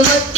uma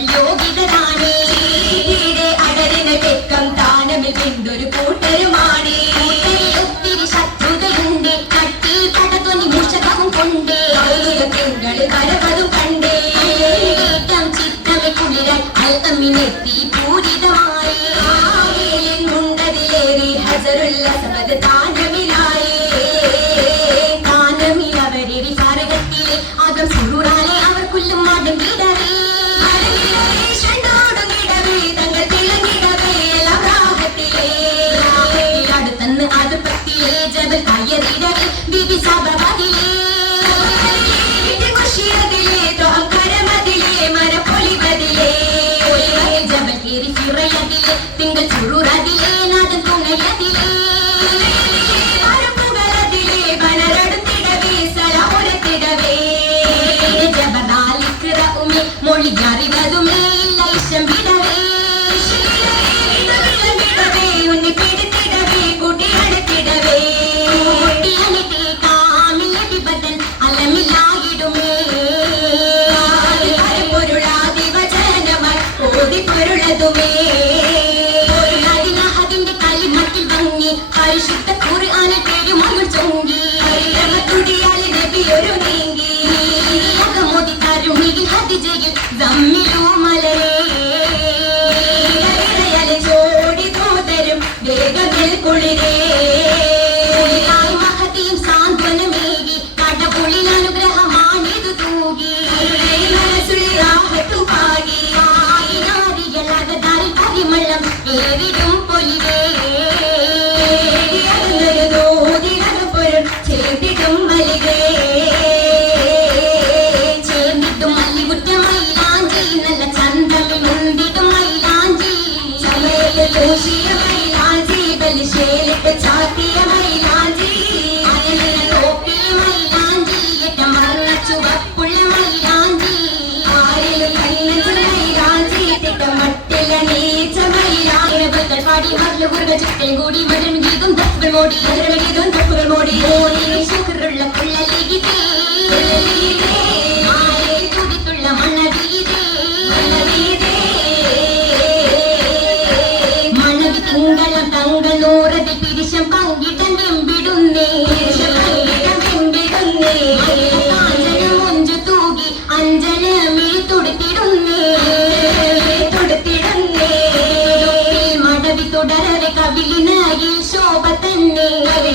I am in a fever. ತಿಂಗ ಚೂರಾಗಿ കടല കുറുക ചുറ്റൽ കൂടി മധുരം തപ്പുകൾ മോടി മധുരം ഗീതും തപ്പുകൾ മോടി. മോടി ഷുഗറുള്ള പുള്ള ലീഗിതേ നിങ്ങളിൽ